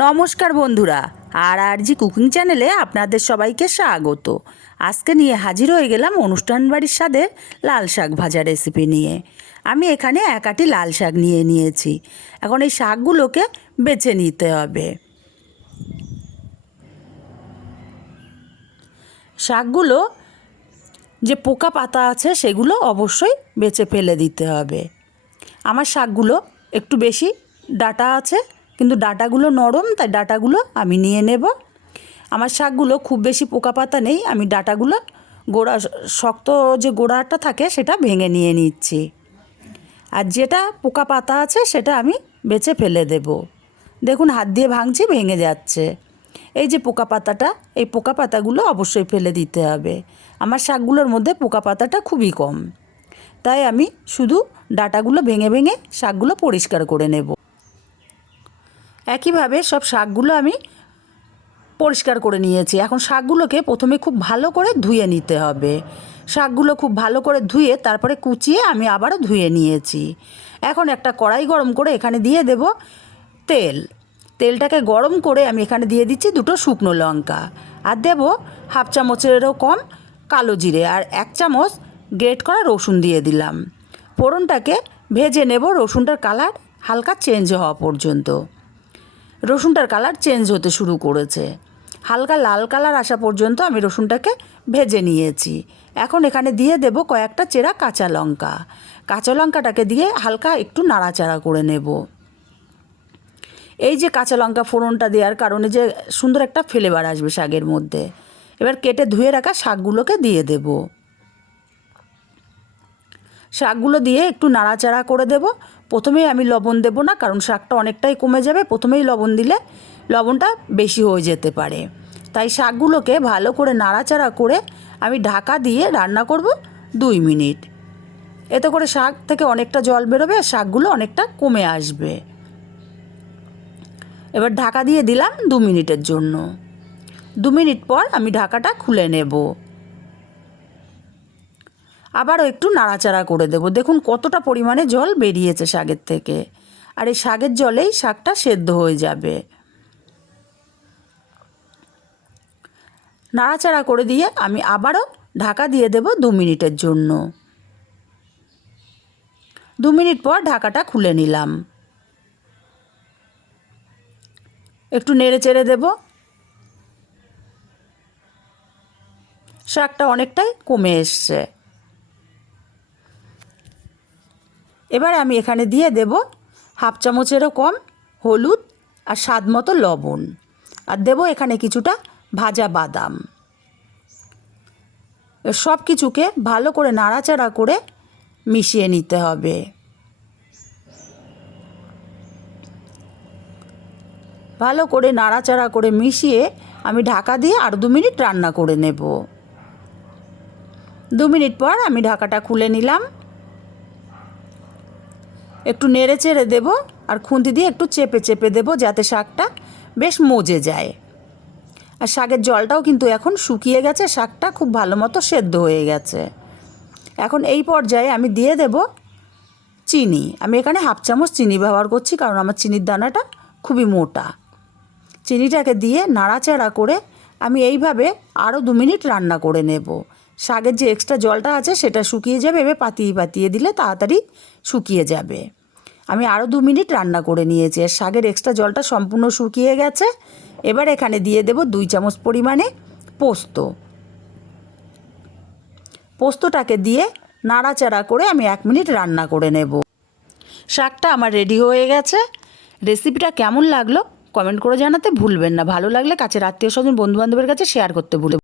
নমস্কার বন্ধুরা, আর জি কুকিং চ্যানেলে আপনাদের সবাইকে স্বাগত। আজকে নিয়ে হাজির হয়ে গেলাম অনুষ্ঠান বাড়ির স্বাদের লাল শাক ভাজা রেসিপি নিয়ে। আমি এখানে এক আটি লাল শাক নিয়ে নিয়েছি। এখন এই শাকগুলোকে বেছে নিতে হবে। শাকগুলো যে পোকা পাতা আছে সেগুলো অবশ্যই বেছে ফেলে দিতে হবে। আমার শাকগুলো একটু বেশি ডাঁটা আছে, কিন্তু ডাঁটাগুলো নরম, তাই ডাঁটাগুলো আমি নিয়ে নেব। আমার শাকগুলো খুব বেশি পোকা পাতা নেই, আমি ডাঁটাগুলো গোড়া শক্ত যে গোড়াটা থাকে সেটা ভেঙে নিয়ে নিচ্ছি, আর যেটা পোকা পাতা আছে সেটা আমি বেছে ফেলে দেব। দেখুন হাত দিয়ে ভাঙছি, ভেঙে যাচ্ছে। এই যে পোকা পাতাটা, এই পোকা পাতাগুলো অবশ্যই ফেলে দিতে হবে। আমার শাকগুলোর মধ্যে পোকা পাতাটা খুবই কম, তাই আমি শুধু ডাঁটাগুলো ভেঙে ভেঙে শাকগুলো পরিষ্কার করে নেব। একইভাবে সব শাকগুলো আমি পরিষ্কার করে নিয়েছি। এখন শাকগুলোকে প্রথমে খুব ভালো করে ধুয়ে নিতে হবে। শাকগুলো খুব ভালো করে ধুয়ে তারপরে কুচিয়ে আমি আবারও ধুয়ে নিয়েছি। এখন একটা কড়াই গরম করে এখানে দিয়ে দেব তেল। তেলটাকে গরম করে আমি এখানে দিয়ে দিচ্ছি দুটো শুকনো লঙ্কা, আর দেব হাফ চামচেরও কম কালো জিরে, আর 1 চামচ গ্রেট করা রসুন দিয়ে দিলাম। ফোড়নটাকে ভেজে নেব রসুনটার কালার হালকা চেঞ্জ হওয়া পর্যন্ত। রসুনটার কালার চেঞ্জ হতে শুরু করেছে, হালকা লাল কালার আসা পর্যন্ত আমি রসুনটাকে ভেজে নিয়েছি। এখন এখানে দিয়ে দেব কয়েকটা চেরা কাঁচা লঙ্কা। কাঁচা লঙ্কাটাকে দিয়ে হালকা একটু নাড়াচাড়া করে নেব। এই যে কাঁচা লঙ্কা ফোড়নটা দেওয়ার কারণে যে সুন্দর একটা ফ্লেভার আসবে শাকের মধ্যে। এবার কেটে ধুয়ে রাখা শাকগুলোকে দিয়ে দেব। শাকগুলো দিয়ে একটু নাড়াচাড়া করে দেব। প্রথমেই আমি লবণ দেব না, কারণ শাকটা অনেকটাই কমে যাবে। প্রথমেই লবণ দিলে লবণটা বেশি হয়ে যেতে পারে, তাই শাকগুলোকে ভালো করে নাড়াচাড়া করে আমি ঢাকা দিয়ে রান্না করব 2 মিনিট। এতে করে শাক থেকে অনেকটা জল বেরোবে, শাকগুলো অনেকটা কমে আসবে। এবার ঢাকা দিয়ে দিলাম 2 মিনিটের জন্য। 2 মিনিট পর আমি ঢাকাটা খুলে নেব। আবারও একটু নাড়াচাড়া করে দেব। দেখুন কতটা পরিমাণে জল বেরিয়েছে শাকের থেকে, আর এই শাকের জলেই শাকটা সেদ্ধ হয়ে যাবে। নাড়াচাড়া করে দিয়ে আমি আবারও ঢাকা দিয়ে দেব 2 মিনিটের জন্য। 2 মিনিট পর ঢাকাটা খুলে নিলাম। একটু নেড়ে চেড়ে দেব। শাকটা অনেকটাই কমে এসছে। এবার আমি এখানে দিয়ে দেব হাফ চামচেরও কম হলুদ, আর স্বাদ মতো লবণ, আর দেব এখানে কিছুটা ভাজা বাদাম। সব কিছুকে ভালো করে নাড়াচাড়া করে মিশিয়ে নিতে হবে। ভালো করে নাড়াচাড়া করে মিশিয়ে আমি ঢাকা দিয়ে আর 2 মিনিট রান্না করে নেব। 2 মিনিট পর আমি ঢাকাটা খুলে নিলাম। একটু নেড়ে চেড়ে দেব, আর খুন্তি দিয়ে একটু চেপে চেপে দেব যাতে শাকটা বেশ মজে যায়। আর শাকের জলটাও কিন্তু এখন শুকিয়ে গেছে, শাকটা খুব ভালো মতো সেদ্ধ হয়ে গেছে। এখন এই পর্যায়ে আমি দিয়ে দেব চিনি। আমি এখানে হাফ চামচ চিনি ব্যবহার করছি, কারণ আমার চিনির দানাটা খুবই মোটা। চিনিটাকে দিয়ে নাড়াচাড়া করে আমি এইভাবে আরও 2 মিনিট রান্না করে নেব। শাকের যে এক্সট্রা জলটা আছে সেটা শুকিয়ে যাবে, এবার পাতিয়ে পাতিয়ে দিলে তাড়াতাড়ি শুকিয়ে যাবে। আমি আরও 2 মিনিট রান্না করে নিয়েছি, আর শাকের এক্সট্রা জলটা সম্পূর্ণ শুকিয়ে গেছে। এবার এখানে দিয়ে দেব 2 চামচ পরিমাণে পোস্ত। পোস্তটাকে দিয়ে নাড়াচাড়া করে আমি 1 মিনিট রান্না করে নেব। শাকটা আমার রেডি হয়ে গেছে। রেসিপিটা কেমন লাগলো কমেন্ট করে জানাতে ভুলবেন না। ভালো লাগলে কাছের আত্মীয় স্বজন বন্ধুবান্ধবের কাছে শেয়ার করতে ভুলবেন না।